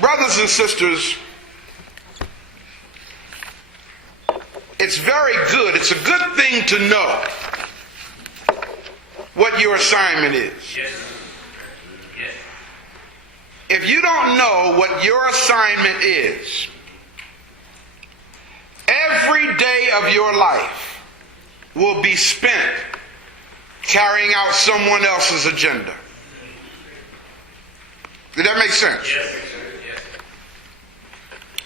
Brothers and sisters, it's very good. It's a good thing to know what your assignment is. Yes. Yes. If you don't know what your assignment is, every day of your life will be spent carrying out someone else's agenda. Did that make sense? Yes. Yes.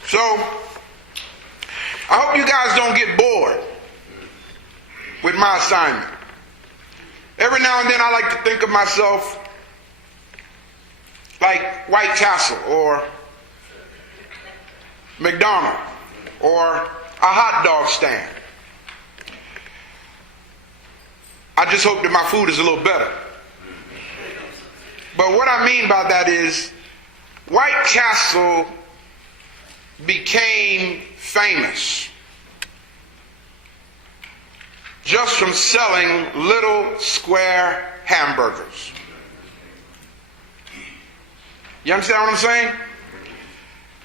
So, I hope you guys don't get bored with my assignment. Every now and then I like to think of myself like White Castle or McDonald's or a hot dog stand. I just hope that my food is a little better. But what I mean by that is White Castle became famous just from selling little square hamburgers. You understand what I'm saying?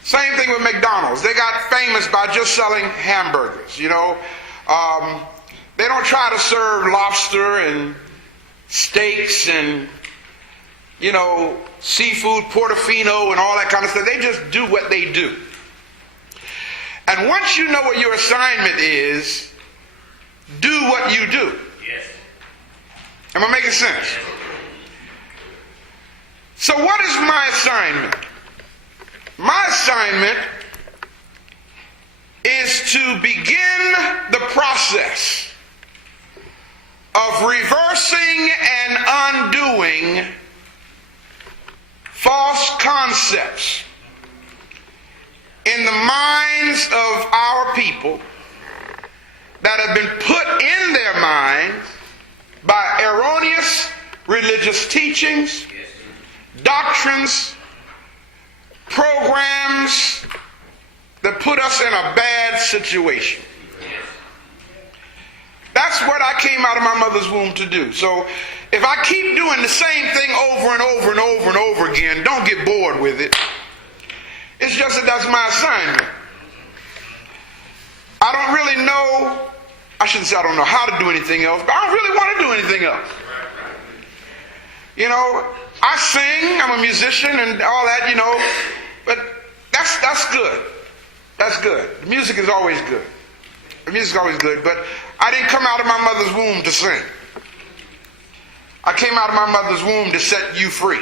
Same thing with McDonald's. They got famous by just selling hamburgers. You know, they don't try to serve lobster and steaks and, you know, seafood, Portofino and all that kind of stuff. They just do what they do. And once you know what your assignment is, do what you do. Yes. Am I making sense? So what is my assignment? My assignment is to begin the process of reversing and undoing false concepts in the minds of our people that have been put in their minds by erroneous religious teachings, doctrines, programs that put us in a bad situation. That's what I came out of my mother's womb to do. So if I keep doing the same thing over and over and over and over again, don't get bored with it. It's just that that's my assignment. I don't really know, I shouldn't say I don't know how to do anything else, but I don't really want to do anything else. You know, I sing, I'm a musician and all that, you know, but that's good. That's good. The music is always good. The music is always good, but I didn't come out of my mother's womb to sing. I came out of my mother's womb to set you free.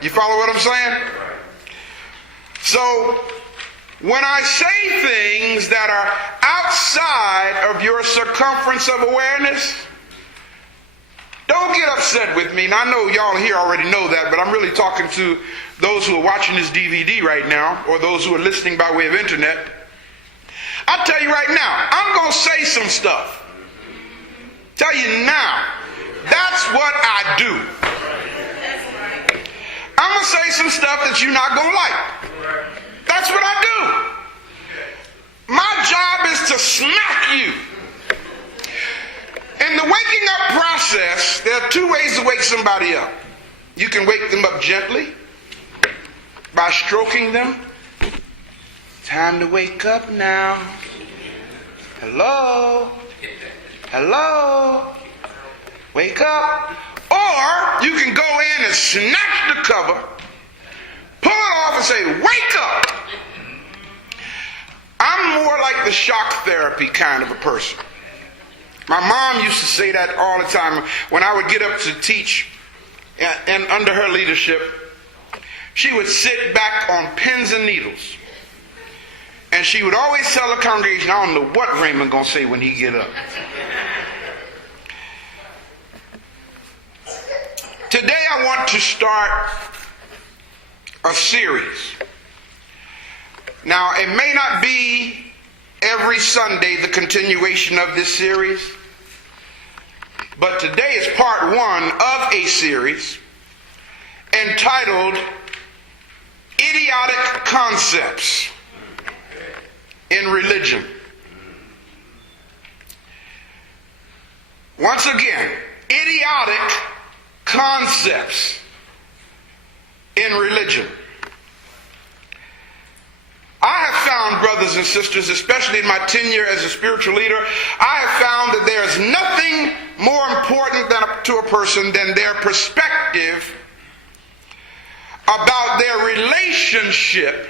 You follow what I'm saying? So, when I say things that are outside of your circumference of awareness, don't get upset with me. And I know y'all here already know that, but I'm really talking to those who are watching this DVD right now, or those who are listening by way of internet. I'll tell you right now, I'm going to say some stuff. Tell you now, that's what I do. I'm going to say some stuff that you're not going to like. That's what I do. My job is to smack you. In the waking up process, there are two ways to wake somebody up. You can wake them up gently by stroking them. Time to wake up now. Hello? Hello? Wake up. Or you can go in and snatch the cover, pull it off and say, wake up. I'm more like the shock therapy kind of a person. My mom used to say that all the time. When I would get up to teach and under her leadership, she would sit back on pins and needles. And she would always tell the congregation, I don't know what Raymond going to say when he get up. Today I want to start a series. Now, it may not be every Sunday the continuation of this series, but today is part one of a series entitled Idiotic Concepts in Religion. Once again, idiotic concepts in religion. brothers and sisters, especially in my tenure as a spiritual leader, I have found that there is nothing more important to a person than their perspective about their relationship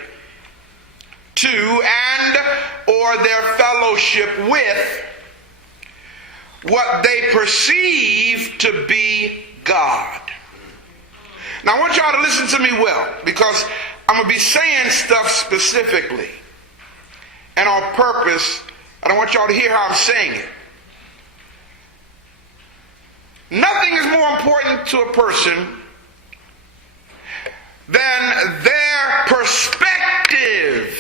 to and or their fellowship with what they perceive to be God. Now I want y'all to listen to me well, because I'm going to be saying stuff specifically and on purpose. I don't want y'all to hear how I'm saying it. Nothing is more important to a person than their perspective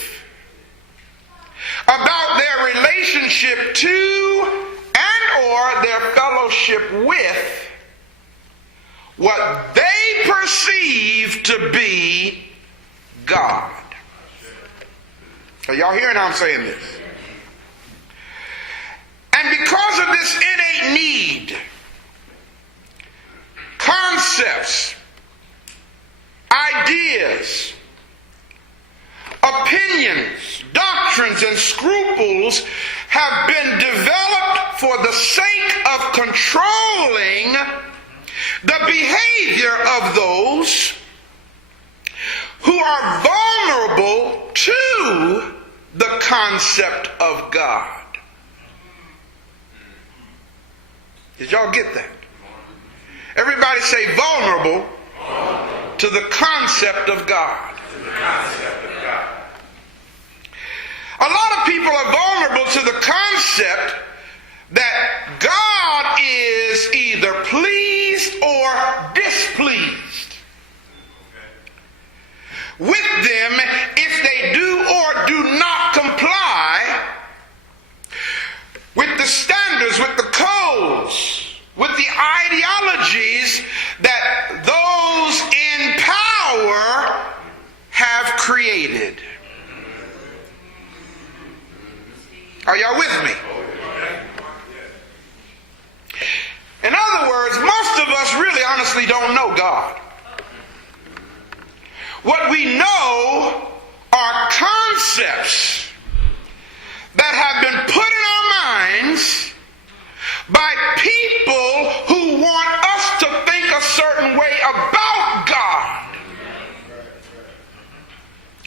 about their relationship to and or their fellowship with what they perceive to be God. Are y'all hearing how I'm saying this? And because of this innate need, concepts, ideas, opinions, doctrines, and scruples have been developed for the sake of controlling the behavior of those who are vulnerable to the concept of God. Did y'all get that? Everybody say vulnerable to the concept of God. A lot of people are vulnerable to the concept that God is either pleased or displeased with them if they do or do not comply with the standards, with the codes, with the ideologies that those in power have created. Are y'all with me? In other words, most of us really honestly don't know God. What we know are concepts that have been put in our minds by people who want us to think a certain way about God.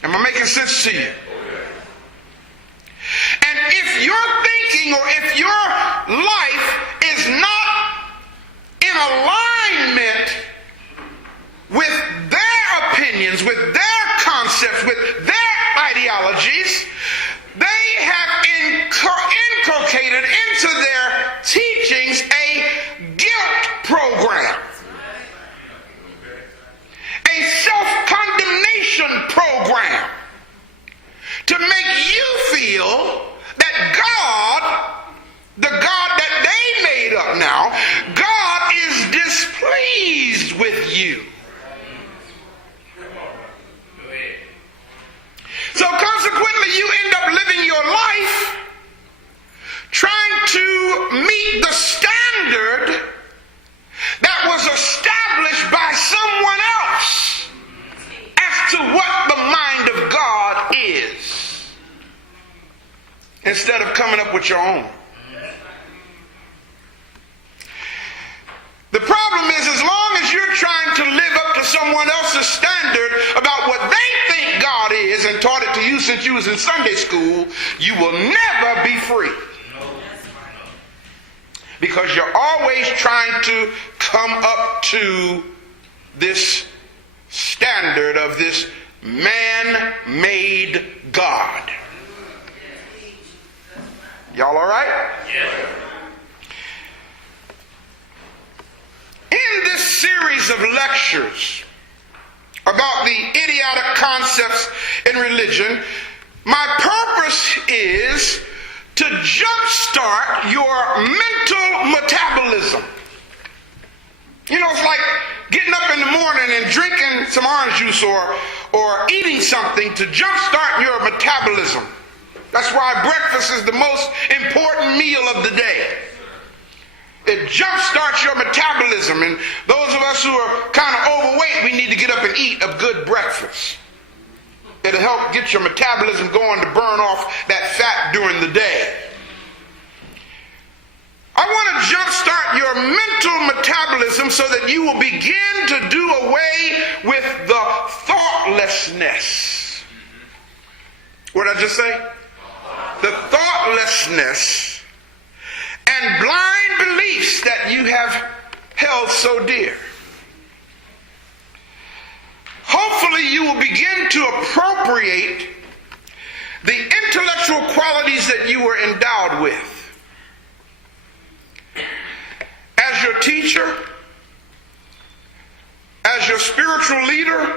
Am I making sense to you? And if your thinking or if your life is not in alignment with their opinions, with their concepts, with their ideologies, they have inculcated into their teachings a guilt program, a self-condemnation program, to make you feel that God, the God that they made up now, God is displeased with you. So consequently, you end up living your life trying to meet the standard that was established by someone else as to what the mind of God is, instead of coming up with your own. The problem is, as long as you're trying to live up to someone else's standard about what they think God is and taught it to you since you was in Sunday school, you will never be free. Because you're always trying to come up to this standard of this man-made God. Y'all all right? Yes. In this series of lectures about the idiotic concepts in religion, my purpose is to jumpstart your mental metabolism. You know, it's like getting up in the morning and drinking some orange juice or eating something to jumpstart your metabolism. That's why breakfast is the most important meal of the day. It jumpstarts your metabolism. And those of us who are kind of overweight, we need to get up and eat a good breakfast. It it'll help get your metabolism going to burn off that fat during the day. I want to jumpstart your mental metabolism so that you will begin to do away with the thoughtlessness. What did I just say? The thoughtlessness and blind beliefs that you have held so dear. Hopefully you will begin to appropriate the intellectual qualities that you were endowed with. As your teacher, as your spiritual leader,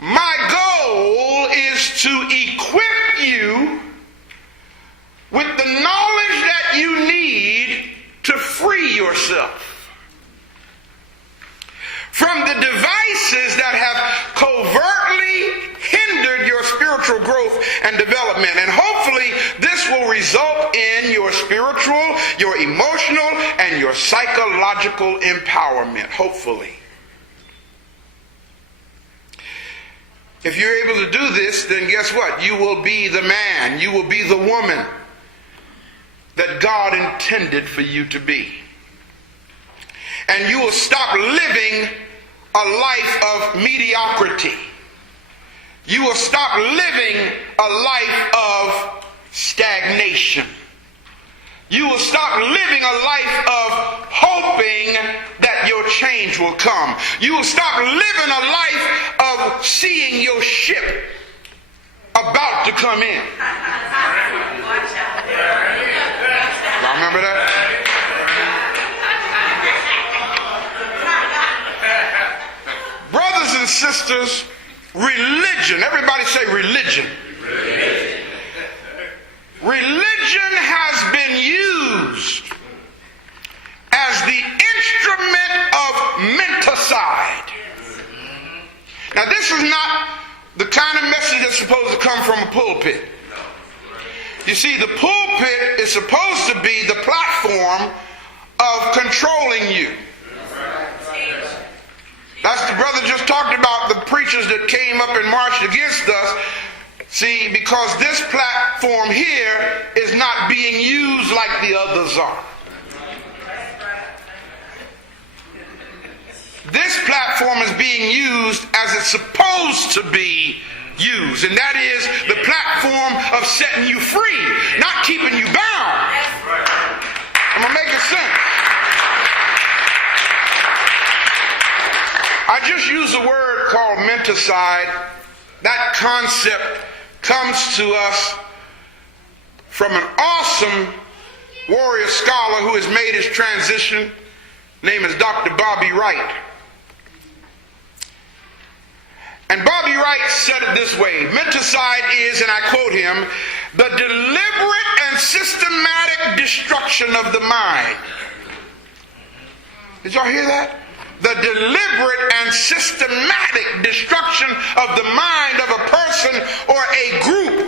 my goal is to equip you with the knowledge that you need to free yourself from the devices that have covertly hindered your spiritual growth and development. And hopefully this will result in your spiritual, your emotional, and your psychological empowerment. Hopefully. If you're able to do this, then guess what? You will be the man, you will be the woman that God intended for you to be. And you will stop living a life of mediocrity. You will stop living a life of stagnation. You will stop living a life of hoping that your change will come. You will stop living a life of seeing your ship about to come in. Y'all remember that? Brothers and sisters, religion, everybody say religion. Religion has been used as the instrument of menticide. Now this is not the kind of message that's supposed to come from a pulpit. You see, the pulpit is supposed to be the platform of controlling you. That's the brother just talked about, the preachers that came up and marched against us. See, because this platform here is not being used like the others are. This platform is being used as it's supposed to be used, and that is the platform of setting you free, not keeping you bound. Am I making sense? I just used a word called menticide. That concept comes to us from an awesome warrior scholar who has made his transition. Name is Dr. Bobby Wright. And Bobby Wright said it this way: menticide is, and I quote him, the deliberate and systematic destruction of the mind. Did y'all hear that? The deliberate and systematic destruction of the mind of a person or a group